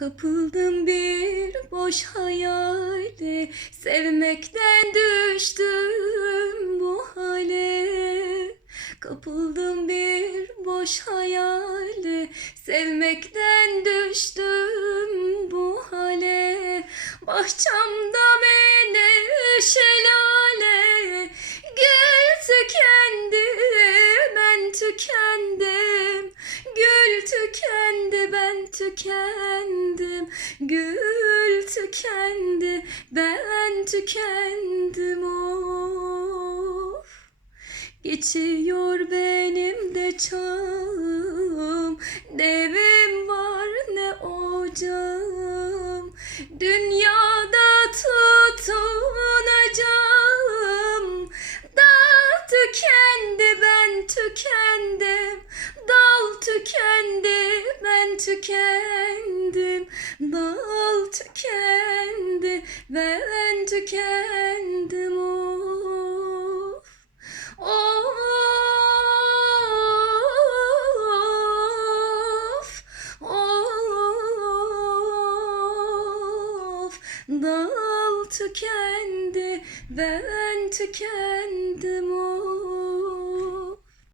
Kapıldım bir boş hayale Sevmekten düştüm bu hale. Kapıldım bir boş hayale Sevmekten düştüm bu hale. Bahçamda mene şelale Gül tükendi ben tükendim Tükendi ben tükendim. Gül tükendi ben tükendim. Of! Geçiyor benim de çağım. Ne evim var ne ocağım. Dünyada tutunacağım. Dal tükendi ben tükendim tükendim Dal tükendi ben tükendim of Of, of, dal tükendi, ben tükendim of.